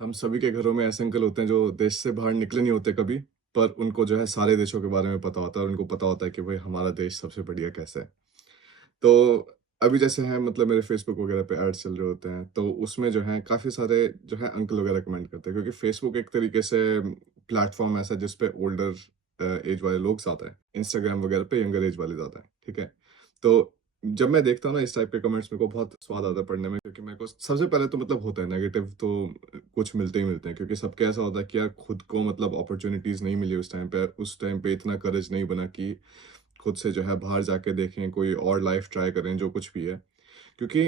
हम सभी के घरों में ऐसे अंकल होते हैं जो देश से बाहर निकले नहीं होते कभी, पर उनको जो है सारे देशों के बारे में पता होता है और उनको पता होता है कि भाई हमारा देश सबसे बढ़िया कैसा है। तो अभी जैसे हैं मतलब मेरे फेसबुक वगैरह पे एड्स चल रहे होते हैं, तो उसमें जो है काफ़ी सारे जो है अंकल वगैरह कमेंट करते हैं क्योंकि फेसबुक एक तरीके से प्लेटफ़ॉर्म ऐसा है जिस पे ओल्डर एज वाले लोग ज़्यादा हैं। इंस्टाग्राम वगैरह पे यंगर एज वाले ज़्यादा हैं, ठीक है? तो जब मैं देखता हूँ ना इस टाइप के कमेंट्स मेरे को बहुत स्वाद आता है पढ़ने में क्योंकि मेरे को सबसे पहले तो मतलब होता है नेगेटिव तो कुछ मिलते ही मिलते हैं क्योंकि सबके ऐसा होता है कि यार खुद को मतलब अपॉर्च्युनिटीज़ नहीं मिली उस टाइम पे इतना करेज नहीं बना कि खुद से जो है बाहर जाके देखें, कोई और लाइफ़ ट्राई करें, जो कुछ भी है। क्योंकि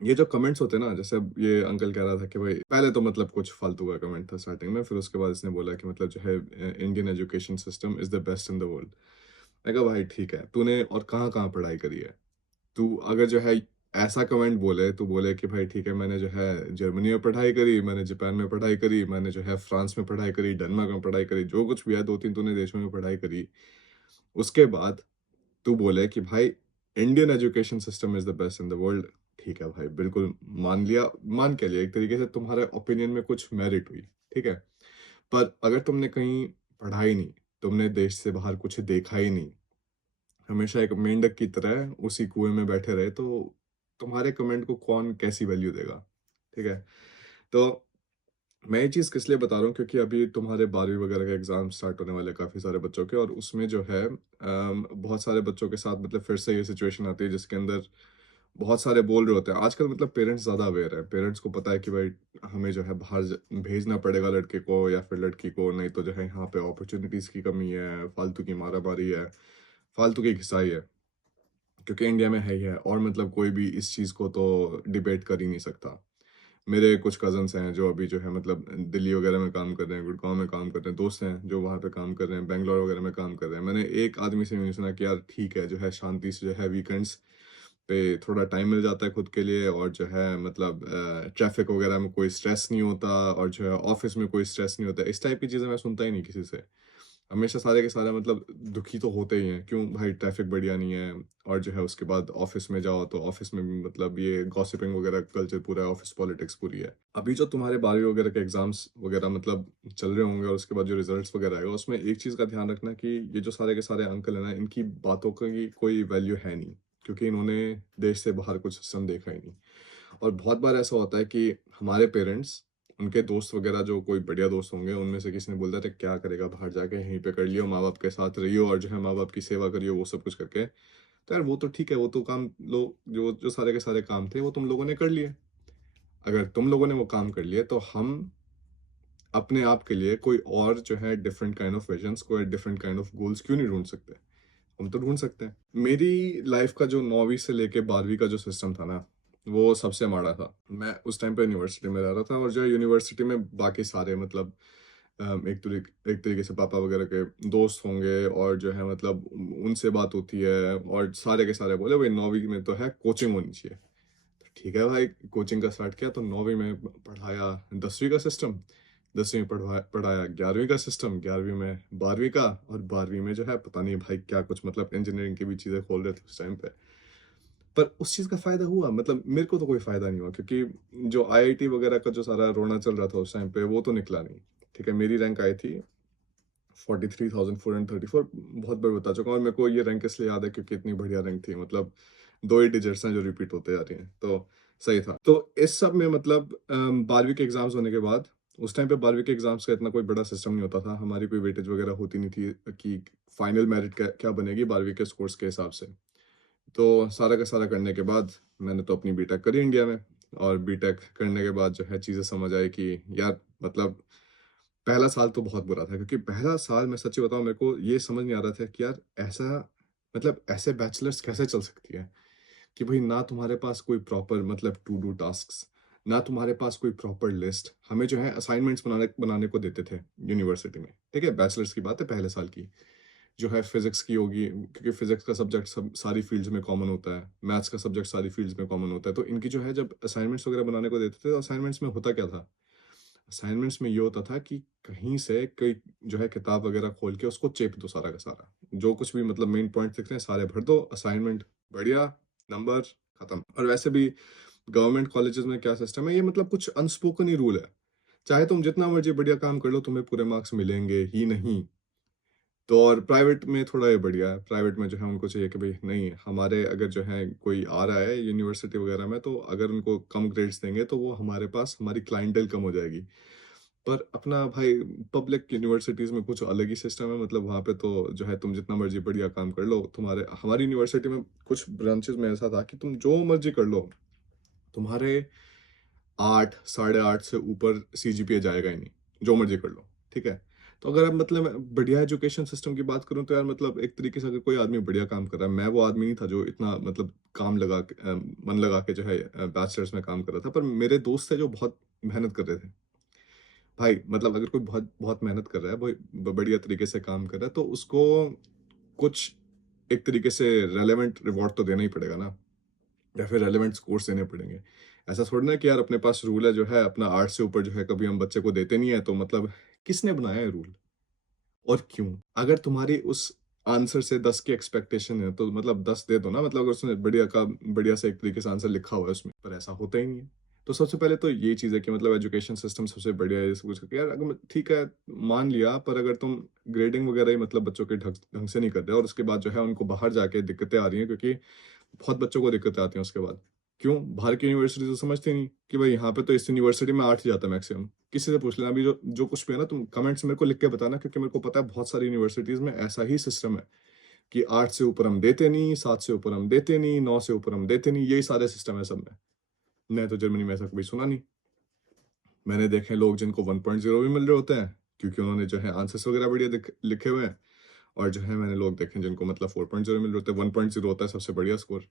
ये जो कमेंट्स होते हैं ना, जैसे अब ये अंकल कह रहा था कि भाई पहले तो मतलब कुछ फालतू का कमेंट था स्टार्टिंग में, फिर उसके बाद इसने बोला कि मतलब जो है Indian education system is the best in the world. मैं कहा भाई ठीक है, तूने और कहाँ-कहाँ पढ़ाई करी है? तू अगर जो है ऐसा कमेंट बोले, तू बोले कि भाई ठीक है मैंने जो है जर्मनी में पढ़ाई करी, मैंने जापान में पढ़ाई करी, मैंने जो है फ्रांस में पढ़ाई करी, डेनमार्क में पढ़ाई करी, जो कुछ भी है 2-3 तूने देशों में पढ़ाई करी। उसके बाद तू बोले कि भाई Indian education system is the best in the world, ठीक है भाई, बिल्कुल मान लिया, मान क्या लिया, एक तरीके से तुम्हारे ओपिनियन में कुछ मेरिट हुई, ठीक है। पर अगर तुमने कहीं पढ़ा ही नहीं, तुमने देश से बाहर कुछ देखा ही नहीं, हमेशा एक मेंढक की तरह उसी कुएं में बैठे रहे, तो तुम्हारे कमेंट को कौन कैसी वैल्यू देगा, ठीक है। तो मैं ये चीज़ किस लिए बता रहा हूँ क्योंकि अभी तुम्हारे 12वीं वगैरह के एग्ज़ाम स्टार्ट होने वाले हैं काफ़ी सारे बच्चों के, और उसमें जो है बहुत सारे बच्चों के साथ मतलब फिर से ये सिचुएशन आती है जिसके अंदर बहुत सारे बोल रहे होते हैं। आजकल मतलब पेरेंट्स ज़्यादा अवेयर है। पेरेंट्स को पता है कि भाई हमें जो है बाहर भेजना पड़ेगा लड़के को या फिर लड़की को, नहीं तो जो है यहाँ पे अपॉर्चुनिटीज़ की कमी है, फालतू की मारामारी है, फालतू की घिसाई है। क्योंकि इंडिया में है ही है, और मतलब कोई भी इस चीज़ को तो डिबेट कर ही नहीं सकता। मेरे कुछ कज़िन्स हैं जो अभी जो है मतलब दिल्ली वगैरह में काम कर रहे हैं, गुड़गाँव में काम कर रहे हैं, दोस्त हैं जो वहाँ पे काम कर रहे हैं, बैंगलोर वगैरह में काम कर रहे हैं। मैंने एक आदमी से नहीं सुना कि यार ठीक है, जो है शांति से जो है वीकेंड्स पे थोड़ा टाइम मिल जाता है खुद के लिए, और जो है मतलब ट्रैफ़िक वगैरह में कोई स्ट्रेस नहीं होता, और जो है ऑफ़िस में कोई स्ट्रेस नहीं होता। इस टाइप की चीज़ें मैं सुनता ही नहीं किसी से। हमेशा सारे के सारे मतलब दुखी तो होते ही हैं, क्यों भाई ट्रैफ़िक बढ़िया नहीं है, और जो है उसके बाद ऑफ़िस में जाओ तो ऑफ़िस में भी मतलब ये गॉसिपिंग वगैरह कल्चर पूरा है, ऑफ़िस पॉलिटिक्स पूरी है। अभी जो तुम्हारे 12वीं वगैरह के एग्ज़ाम्स वगैरह मतलब चल रहे होंगे और उसके बाद जो रिज़ल्ट्स वगैरह आएगा, उसमें एक चीज़ का ध्यान रखना कि ये जो सारे के सारे अंकल हैं ना, इनकी बातों की कोई वैल्यू है नहीं, क्योंकि इन्होंने देश से बाहर कुछ सिस्टम देखा ही नहीं। और बहुत बार ऐसा होता है कि हमारे पेरेंट्स, उनके दोस्त वगैरह जो कोई बढ़िया दोस्त होंगे, उनमें से किसी ने बोल दिया था क्या करेगा बाहर जाके, यहीं पे कर लियो, माँ-बाप के साथ रहियो और जो है माँ-बाप की सेवा करियो, वो सब कुछ करके। तो यार वो तो ठीक है, वो तो काम लो, जो जो सारे के सारे काम थे वो तुम लोगों ने कर लिए। अगर तुम लोगों ने वो काम कर लिए तो हम अपने आप के लिए कोई और जो है डिफरेंट काइंड ऑफ विजन्स, कोई डिफरेंट काइंड ऑफ गोल्स क्यों नहीं ढूँढ सकते? हम तो ढूँढ सकते हैं। मेरी लाइफ़ का जो 9वीं से लेके 12वीं का जो सिस्टम था ना, वो सबसे माड़ा था। मैं उस टाइम पे यूनिवर्सिटी में रह रहा था, और जो है यूनिवर्सिटी में बाकी सारे मतलब एक तरीके से पापा वगैरह के दोस्त होंगे, और जो है मतलब उनसे बात होती है, और सारे के सारे बोले भाई 9वीं में तो है कोचिंग होनी चाहिए। तो ठीक है भाई, कोचिंग का स्टार्ट किया तो 9वीं में पढ़ाया 10वीं का सिस्टम, 10वीं में पढ़ाया 11वीं का सिस्टम, 11वीं में 12वीं का, और 12वीं में जो है पता नहीं भाई क्या कुछ मतलब इंजीनियरिंग की भी चीज़ें खोल रहे थे उस टाइम पे। पर उस चीज़ का फ़ायदा हुआ, मतलब मेरे को तो कोई फ़ायदा नहीं हुआ क्योंकि जो आईआईटी वगैरह का जो सारा रोना चल रहा था उस टाइम पे वो तो निकला नहीं। ठीक है, मेरी रैंक आई थी 43,434, बहुत बार बता चुका हूँ, और मेरे को ये रैंक इसलिए याद है क्योंकि इतनी बढ़िया रैंक थी, मतलब 2 ही डिजिट्स हैं जो रिपीट होते जा रही हैं, तो सही था। तो इस सब में मतलब 12वीं के एग्ज़ाम्स होने के बाद, उस टाइम पे 12वीं के एग्ज़ाम्स का इतना कोई बड़ा सिस्टम नहीं होता था, हमारी कोई वेटेज वगैरह होती नहीं थी कि फाइनल मेरिट क्या क्या बनेगी 12वीं के स्कोर्स के हिसाब से। तो सारा का सारा करने के बाद मैंने तो अपनी बीटेक करी इंडिया में, और बीटेक करने के बाद जो है चीज़ें समझ आई कि यार मतलब पहला साल तो बहुत बुरा था, क्योंकि पहला साल मैं सच्ची बताऊँ मेरे को ये समझ नहीं आ रहा था कि यार ऐसा मतलब ऐसे बैचलर्स कैसे चल सकती है, कि भाई ना तुम्हारे पास कोई प्रॉपर मतलब टू डू टास्क्स, ना तुम्हारे पास कोई प्रॉपर लिस्ट। हमें जो है असाइनमेंट्स बनाने बनाने को देते थे यूनिवर्सिटी में, ठीक है? बैचलर्स की बात है, पहले साल की। जो है फिज़िक्स की होगी, क्योंकि फिज़िक्स का सब्जेक्ट सब सारी फ़ील्ड्स में कॉमन होता है, मैथ्स का सब्जेक्ट सारी फ़ील्ड्स में कॉमन होता है, तो इनकी जो है जब असाइनमेंट्स वगैरह बनाने को देते थे, तो असाइनमेंट्स में होता क्या था? असाइनमेंट्स में ये होता था कि कहीं से कोई जो है किताब वगैरह खोल के उसको चेप दो सारा का सारा। जो कुछ भी मतलब मेन पॉइंट दिख रहे हैं सारे भर दो, असाइनमेंट बढ़िया, नंबर खत्म। और वैसे भी गवर्नमेंट कॉलेजेस में क्या सिस्टम है, ये मतलब कुछ अनस्पोकन ही रूल है। चाहे तुम जितना मर्ज़ी बढ़िया काम कर लो, तुम्हें पूरे मार्क्स मिलेंगे ही नहीं। तो और प्राइवेट में थोड़ा ये बढ़िया है, प्राइवेट में जो है उनको चाहिए कि भई नहीं, हमारे अगर जो है कोई आ रहा है यूनिवर्सिटी वगैरह में, तो अगर उनको कम ग्रेड्स देंगे तो वो हमारे पास हमारी क्लाइंटेल कम हो जाएगी। पर अपना भाई पब्लिक यूनिवर्सिटीज़ में कुछ अलग ही सिस्टम है, मतलब वहाँ पे तो जो है तुम जितना मर्ज़ी बढ़िया काम कर लो, तुम्हारे हमारी यूनिवर्सिटी में कुछ ब्रांचेज़ में ऐसा था कि तुम जो मर्ज़ी कर लो, तुम्हारे 8, साढ़े 8 से ऊपर सीजीपीए जाएगा ही नहीं, जो मर्ज़ी कर लो, ठीक है? तो अगर अब मतलब बढ़िया एजुकेशन सिस्टम की बात करूँ तो यार मतलब एक तरीके से अगर कोई आदमी बढ़िया काम कर रहा है, मैं वो आदमी नहीं था जो इतना मतलब काम लगा के मन लगा के जो है बैचलर्स में काम कर रहा था, पर मेरे दोस्त थे जो बहुत मेहनत कर रहे थे। भाई मतलब अगर कोई बहुत बहुत मेहनत कर रहा है, वो बढ़िया तरीके से काम कर रहा है, तो उसको कुछ एक तरीके से रेलेवेंट रिवॉर्ड तो देना ही पड़ेगा ना, या फिर रेलेवेंट स्कोर्स देने पड़ेंगे। ऐसा थोड़ी ना कि यार अपने पास रूल है जो है अपना 8 से ऊपर जो है कभी हम बच्चे को देते नहीं है, तो मतलब किसने बनाया है रूल और क्यों? अगर तुम्हारी उस आंसर से 10 की एक्सपेक्टेशन है तो मतलब 10 दे दो ना, मतलब अगर उसने बढ़िया सा एक तरीके से आंसर लिखा हुआ है उसमें, पर ऐसा होता ही नहीं है। तो सबसे पहले तो ये चीज़ है कि मतलब एजुकेशन सिस्टम सबसे बढ़िया है ये सब कुछ करके। यार अगर ठीक है, मान लिया, पर अगर तुम ग्रेडिंग वगैरह ही मतलब बच्चों के ढंग ढंग से नहीं कर रहे और उसके बाद जो है उनको बाहर जाके दिक्कतें आ रही हैं, क्योंकि बहुत बच्चों को दिक्कतें आती हैं उसके बाद। क्यों? बाहर की यूनिवर्सिटी तो समझती नहीं कि भाई यहाँ पे तो इस यूनिवर्सिटी में 8 ही जाता है मैक्सिमम। किसी से पूछ लेना, अभी जो जो कुछ भी है ना, तुम कमेंट्स मेरे को लिख के बताना, क्योंकि मेरे को पता है बहुत सारी यूनिवर्सिटीज़ में ऐसा ही सिस्टम है कि 8 से ऊपर हम देते नहीं, 7 से ऊपर हम देते नहीं, 9 से ऊपर हम देते नहीं, यही सारे सिस्टम है सब में। मैं तो जर्मनी में ऐसा कभी सुना नहीं। मैंने देखे हैं लोग जिनको 1.0 भी मिल रहे होते हैं, क्योंकि उन्होंने जो है आंसर्स वगैरह बढ़िया लिखे हुए हैं। और जो है मैंने लोग देखे हैं जिनको मतलब 4.0 मिल रहे होते हैं, 1.0 होता है सबसे बढ़िया स्कोर।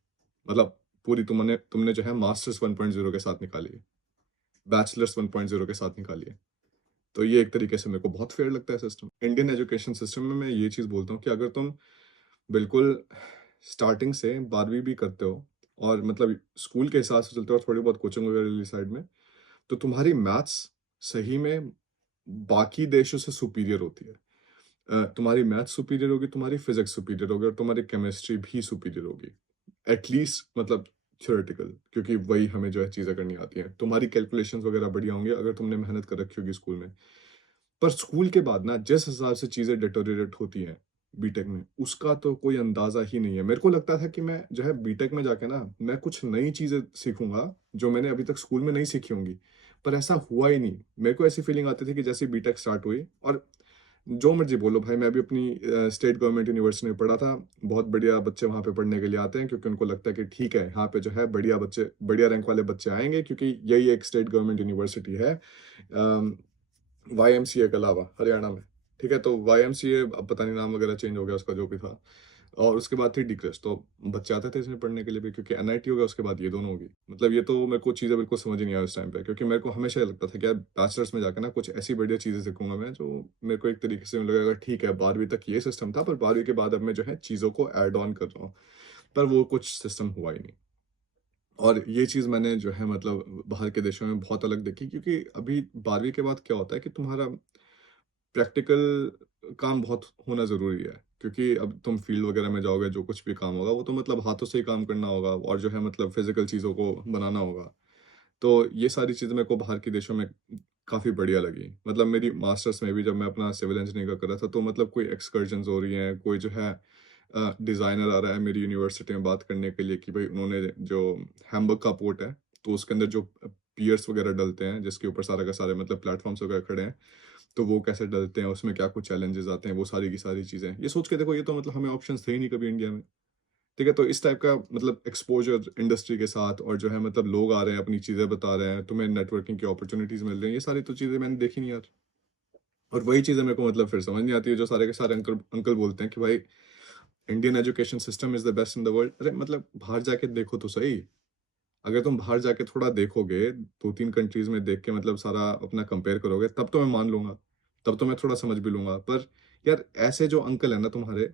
मतलब पूरी तुमने तुमने जो है मास्टर्स 1.0 के साथ निकाली है, बैचलर्स 1.0 के साथ निकाली है। तो ये एक तरीके से मेरे को बहुत फेयर लगता है सिस्टम। इंडियन एजुकेशन सिस्टम में मैं ये चीज़ बोलता हूँ कि अगर तुम बिल्कुल स्टार्टिंग से 12वीं भी करते हो और मतलब स्कूल के हिसाब से चलते हो और थोड़ी बहुत कोचिंग वगैरह वाली साइड में, तो तुम्हारी मैथ्स सही में बाकी देशों से सुपीरियर होती है। तुम्हारी मैथ्स सुपीरियर होगी, तुम्हारी फिजिक्स सुपीरियर होगी और तुम्हारी केमिस्ट्री भी सुपीरियर होगी। एटलीस्ट मतलब थ्योरेटिकल, क्योंकि वही हमें जो है चीज़ें करनी आती हैं। तुम्हारी कैलकुलेशंस वगैरह बढ़िया होंगी अगर तुमने मेहनत कर रखी होगी स्कूल में। पर स्कूल के बाद ना जिस हिसाब से चीज़ें डिटोरिएट होती हैं बीटेक में, उसका तो कोई अंदाज़ा ही नहीं है। मेरे को लगता था कि मैं जो है बीटेक में जाके ना मैं कुछ नई चीज़ें सीखूँगा, जो मैंने अभी तक स्कूल में नहीं सीखी होंगी। पर ऐसा हुआ ही नहीं। मेरे को ऐसी फीलिंग आती थी कि जैसे ही बीटेक स्टार्ट हुई, और जो मर्ज़ी बोलो भाई, मैं भी अपनी स्टेट गवर्नमेंट यूनिवर्सिटी में पढ़ा था। बहुत बढ़िया बच्चे वहाँ पे पढ़ने के लिए आते हैं, क्योंकि उनको लगता है कि ठीक है, यहाँ पे जो है बढ़िया बच्चे, बढ़िया रैंक वाले बच्चे आएँगे, क्योंकि यही एक स्टेट गवर्नमेंट यूनिवर्सिटी है। वाईएमसीए के अलावा हरियाणा में, ठीक है? तो वाईएमसीए अब पता नहीं नाम वगैरह चेंज हो गया उसका, जो भी था। और उसके बाद थी डिक्रेस, तो बच्चे आते थे इसमें पढ़ने के लिए भी, क्योंकि एनआईटी हो गया उसके बाद ये दोनों होगी। मतलब ये तो मेरे को चीज़ें बिल्कुल समझ ही नहीं आई उस टाइम पे, क्योंकि मेरे को हमेशा ये लगता था कि यार बैचलर्स में जाके ना कुछ ऐसी बढ़िया चीज़ें सीखूँगा मैं, जो मेरे को एक तरीके से लगेगा ठीक है, 12वीं तक ये सिस्टम था, पर 12वीं के बाद अब मैं जो है चीज़ों को ऐड ऑन कर रहा हूँ। पर वो कुछ सिस्टम हुआ ही नहीं। और ये चीज़ मैंने जो है मतलब बाहर के देशों में बहुत अलग देखी, क्योंकि अभी 12वीं के बाद क्या होता है कि तुम्हारा प्रैक्टिकल काम बहुत होना ज़रूरी है, क्योंकि अब तुम फील्ड वगैरह में जाओगे, जो कुछ भी काम होगा वो तो मतलब हाथों से ही काम करना होगा, और जो है मतलब फिजिकल चीज़ों को बनाना होगा। तो ये सारी चीज़ें मेरे को बाहर के देशों में काफ़ी बढ़िया लगी। मतलब मेरी मास्टर्स में भी जब मैं अपना सिविल इंजीनियरिंग का कर रहा था, तो मतलब कोई एक्सकर्शंस हो रही हैं, कोई जो है डिज़ाइनर आ रहा है मेरी यूनिवर्सिटी में बात करने के लिए कि भाई उन्होंने जो हैम्बर्ग का पोर्ट है, तो उसके अंदर जो पियर्स वगैरह डलते हैं, जिसके ऊपर सारे का सारे मतलब प्लेटफ़ॉर्म्स वगैरह खड़े हैं, तो वो कैसे डलते हैं, उसमें क्या कुछ चैलेंजेस आते हैं, वो सारी की सारी चीज़ें। ये सोच के देखो, ये तो मतलब हमें ऑप्शंस थे ही नहीं कभी इंडिया में। ठीक है, तो इस टाइप का मतलब एक्सपोज़र इंडस्ट्री के साथ, और जो है मतलब लोग आ रहे हैं, अपनी चीज़ें बता रहे हैं, तुम्हें नेटवर्किंग की अपॉर्च्युनिटीज़ मिल रही हैं, ये सारी तो चीज़ें मैंने देखी नहीं यार। और वही चीज़ें मेरे को मतलब फिर समझ नहीं आती है, जो सारे के सारे अंकल अंकल बोलते हैं कि भाई Indian education system is the best in the world. अरे मतलब बाहर जाके देखो तो सही। अगर तुम बाहर जाके थोड़ा देखोगे, 2-3 कंट्रीज़ में देख के मतलब सारा अपना कंपेयर करोगे, तब तो मैं मान लूँगा। तब तो मैं थोड़ा समझ भी लूँगा। पर यार ऐसे जो अंकल हैं ना तुम्हारे,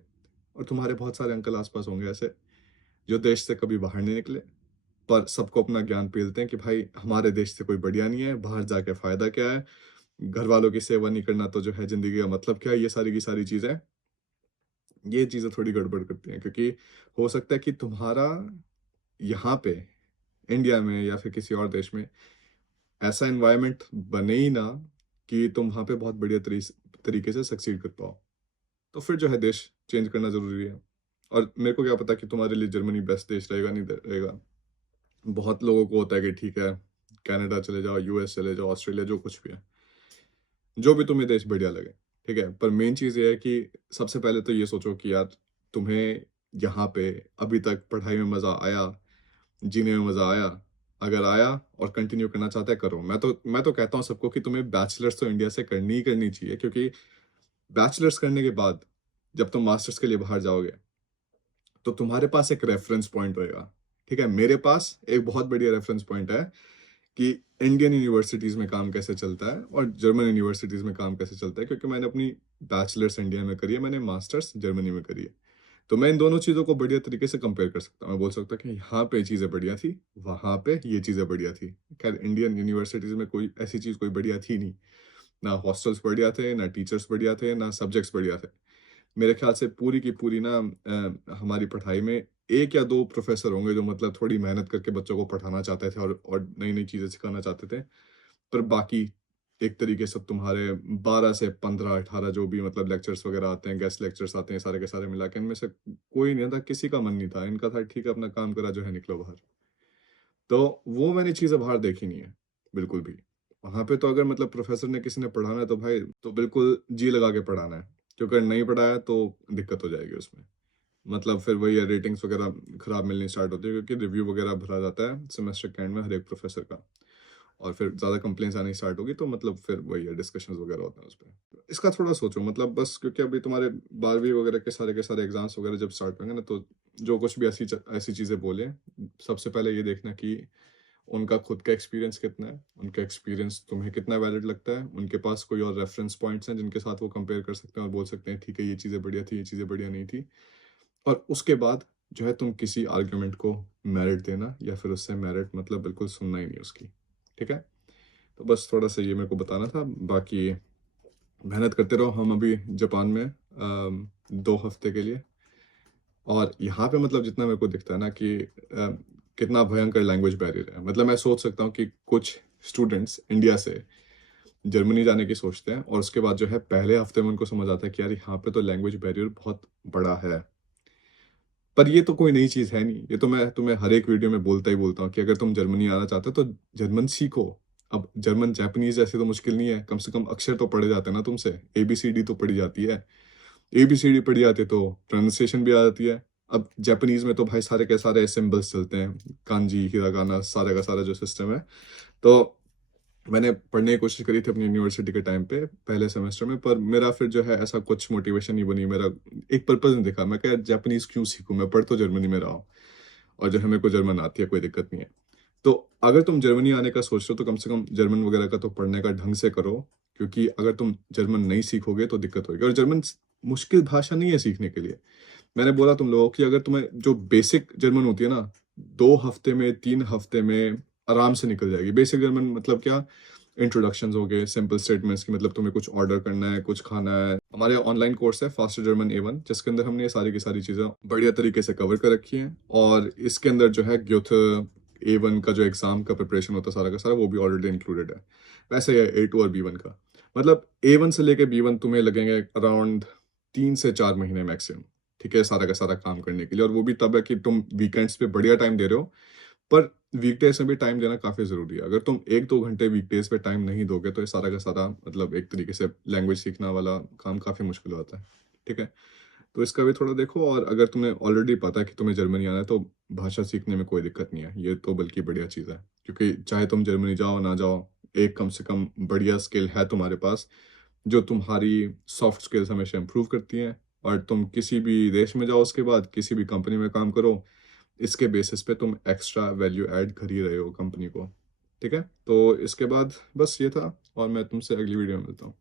और तुम्हारे बहुत सारे अंकल आस-पास होंगे ऐसे, जो देश से कभी बाहर नहीं निकले, पर सबको अपना ज्ञान पेलते हैं कि भाई हमारे देश से कोई बढ़िया नहीं है, बाहर जाके फ़ायदा क्या है? घरवालों की सेवा नहीं करना तो जो है ज़िंदगी का मतलब क्या है? ये सारी की सारी चीज़ें, ये चीज़ें थोड़ी गड़बड़ करती हैं, क्योंकि हो सकता है कि तुम्हारा यहाँ पे इंडिया में या फिर किसी और देश में ऐसा एनवायरनमेंट बने ही ना कि तुम वहाँ पे बहुत बढ़िया तरीके से सक्सीड कर पाओ। तो फिर जो है देश चेंज करना ज़रूरी है। और मेरे को क्या पता कि तुम्हारे लिए जर्मनी बेस्ट देश रहेगा, नहीं रहेगा। बहुत लोगों को होता है कि ठीक है, कनाडा चले जाओ, यूएस चले जाओ, ऑस्ट्रेलिया, जो कुछ भी है। जो भी तुम्हें देश बढ़िया लगे, ठीक है? पर मेन चीज़ ये है कि सबसे पहले तो ये सोचो कि यार तुम्हें यहाँ पे अभी तक पढ़ाई में मज़ा आया, जीने में मज़ा आया? अगर आया और कंटिन्यू करना चाहते हैं, करो। मैं तो कहता हूँ सबको कि तुम्हें बैचलर्स तो इंडिया से करनी ही करनी चाहिए, क्योंकि बैचलर्स करने के बाद जब तुम मास्टर्स के लिए बाहर जाओगे, तो तुम्हारे पास एक रेफरेंस पॉइंट रहेगा, ठीक है? मेरे पास एक बहुत बढ़िया रेफरेंस पॉइंट है कि इंडियन यूनिवर्सिटीज़ में काम कैसे चलता है और जर्मन यूनिवर्सिटीज़ में काम कैसे चलता है, क्योंकि मैंने अपनी बैचलर्स इंडिया में करी है, मैंने मास्टर्स जर्मनी में करी है। तो मैं इन दोनों चीज़ों को बढ़िया तरीके से कंपेयर कर सकता हूँ। मैं बोल सकता हूँ कि यहाँ पे ये चीज़ें बढ़िया थी, वहाँ पे ये चीज़ें बढ़िया थी। खैर इंडियन यूनिवर्सिटीज़ में कोई ऐसी चीज़ कोई बढ़िया थी नहीं। ना हॉस्टल्स बढ़िया थे, ना टीचर्स बढ़िया थे, ना सब्जेक्ट्स बढ़िया थे। मेरे ख्याल से पूरी की पूरी ना हमारी पढ़ाई में 1 या 2 प्रोफ़ेसर होंगे जो मतलब थोड़ी मेहनत करके बच्चों को पढ़ाना चाहते थे और नई-नई चीज़ें सिखाना चाहते थे। पर बाकी एक तरीके से तुम्हारे 12 से 15, 18 जो भी मतलब लेक्चर्स वगैरह आते हैं, गेस्ट लेक्चर्स आते हैं, सारे के सारे मिला के इनमें से कोई नहीं था, किसी का मन नहीं था। इनका था ठीक है अपना काम करा जो है निकलो बाहर। तो वो मैंने चीज़ें बाहर देखी नहीं है, बिल्कुल भी। वहाँ पे तो अगर मतलब प्रोफ़ेसर ने किसी ने पढ़ाना है तो भाई तो बिल्कुल जी लगा के पढ़ाना है, क्योंकि अगर नहीं पढ़ाया तो दिक्कत हो जाएगी उसमें। मतलब फिर वही है, रेटिंग्स वगैरह खराब मिलनी स्टार्ट होती है, क्योंकि रिव्यू वगैरह भरा जाता है सेमेस्टर के एंड में हर एक प्रोफ़ेसर का। और फिर ज़्यादा कंप्लेंट्स आनी स्टार्ट होगी तो मतलब फिर वही है, डिस्कशंस वगैरह होते हैं उसपे। इसका थोड़ा सोचो, मतलब बस क्योंकि अभी तुम्हारे 12वीं वगैरह के सारे एग्ज़ाम्स वगैरह जब स्टार्ट होंगे ना, तो जो कुछ भी ऐसी चीज़ें बोले, सबसे पहले ये देखना कि उनका खुद का एक्सपीरियंस कितना है, उनका एक्सपीरियंस तुम्हें कितना वैलिड लगता है, उनके पास कोई और रेफ़रेंस पॉइंट्स हैं जिनके साथ वो कंपेयर कर सकते हैं और बोल सकते हैं ठीक है ये चीज़ें बढ़िया थी, ये चीज़ें बढ़िया नहीं थी। और उसके बाद जो है तुम किसी आर्गुमेंट को मेरिट देना या फिर उससे मेरिट मतलब बिल्कुल सुनना ही नहीं उसकी, ठीक है? तो बस थोड़ा-सा ये मेरे को बताना था, बाकी मेहनत करते रहो। हम अभी जापान में 2 हफ्ते के लिए, और यहाँ पे मतलब जितना मेरे को दिखता है ना कि कितना भयंकर लैंग्वेज बैरियर है। मतलब मैं सोच सकता हूँ कि कुछ स्टूडेंट्स इंडिया से जर्मनी जाने की सोचते हैं और उसके बाद जो है पहले हफ्ते में उनको समझ आता है कि यार यहाँ पे तो लैंग्वेज बैरियर बहुत बड़ा है। पर ये तो कोई नई चीज़ है नहीं। ये तो मैं तुम्हें हर एक वीडियो में बोलता ही बोलता हूँ कि अगर तुम जर्मनी आना चाहते हो तो जर्मन सीखो। अब जर्मन जापानीज़ जैसे तो मुश्किल नहीं है, कम से कम अक्षर तो पढ़े जाते हैं ना तुमसे, एबीसीडी तो पढ़ी जाती है। एबीसीडी पढ़ी जाती है तो प्रोनंसिएशन भी आ जाती है। अब जापानीज़ में तो भाई सारे के सारे सिंबल्स चलते हैं, कांजी, हिरागाना, सारा का सारा जो सिस्टम है। तो मैंने पढ़ने की कोशिश करी थी अपनी यूनिवर्सिटी के टाइम पे, पहले सेमेस्टर में, पर मेरा फिर जो है ऐसा कुछ मोटिवेशन नहीं बनी, मेरा एक पर्पज़ नहीं दिखा। मैं कहा यार जापानीज़ क्यों सीखूँ? मैं पढ़ तो जर्मनी में रहा हूँ और जो है मेरे को जर्मन आती है, कोई दिक्कत नहीं है। तो अगर तुम जर्मनी आने का सोच रहे हो तो कम से कम जर्मन वगैरह का तो पढ़ने का ढंग से करो, क्योंकि अगर तुम जर्मन नहीं सीखोगे तो दिक्कत होगी, और जर्मन मुश्किल भाषा नहीं है सीखने के लिए। मैंने बोला तुम लोगों की अगर तुम्हें जो बेसिक जर्मन होती है ना, 2 हफ्ते में, 3 हफ्ते में आराम से निकल जाएगी। बेसिक जर्मन मतलब क्या? इंट्रोडक्शंस हो गए, सिंपल स्टेटमेंट्स कि मतलब तुम्हें कुछ ऑर्डर करना है, कुछ खाना है। हमारे ऑनलाइन कोर्स है फास्टर जर्मन A1, जिसके अंदर हमने ये सारी की सारी चीज़ें बढ़िया तरीके से कवर कर रखी हैं, और इसके अंदर जो है ग्योथे A1 का जो एग्ज़ाम का प्रिपरेशन होता है सारा का सारा, वो भी ऑलरेडी इंक्लूडेड है। वैसे ही है A2 और B1 का। मतलब A1 से लेके B1 तुम्हें लगेंगे अराउंड 3 से 4 महीने मैक्सिमम, ठीक है? सारा का सारा काम करने के लिए, और वो भी तब है कि तुम वीकेंड्स पे बढ़िया टाइम दे रहे हो, पर वीकडेज़ में भी टाइम देना काफ़ी ज़रूरी है। अगर तुम 1-2 घंटे वीकडेज़ पे टाइम नहीं दोगे, तो ये सारा का सारा मतलब एक तरीके से लैंग्वेज सीखना वाला काम काफ़ी मुश्किल हो जाता है, ठीक है? तो इसका भी थोड़ा देखो, और अगर तुम्हें ऑलरेडी पता है कि तुम्हें जर्मनी आना है, तो भाषा सीखने में कोई दिक्कत नहीं है। ये तो बल्कि बढ़िया चीज़ है, क्योंकि चाहे तुम जर्मनी जाओ, ना जाओ, एक कम से कम बढ़िया स्किल है तुम्हारे पास, जो तुम्हारी सॉफ्ट स्किल्स हमेशा इम्प्रूव करती हैं, और तुम किसी भी देश में जाओ, उसके बाद किसी भी कंपनी में काम करो, इसके बेसिस पे तुम एक्स्ट्रा वैल्यू ऐड कर ही रहे हो कंपनी को, ठीक है? तो इसके बाद बस ये था, और मैं तुमसे अगली वीडियो में मिलता हूँ।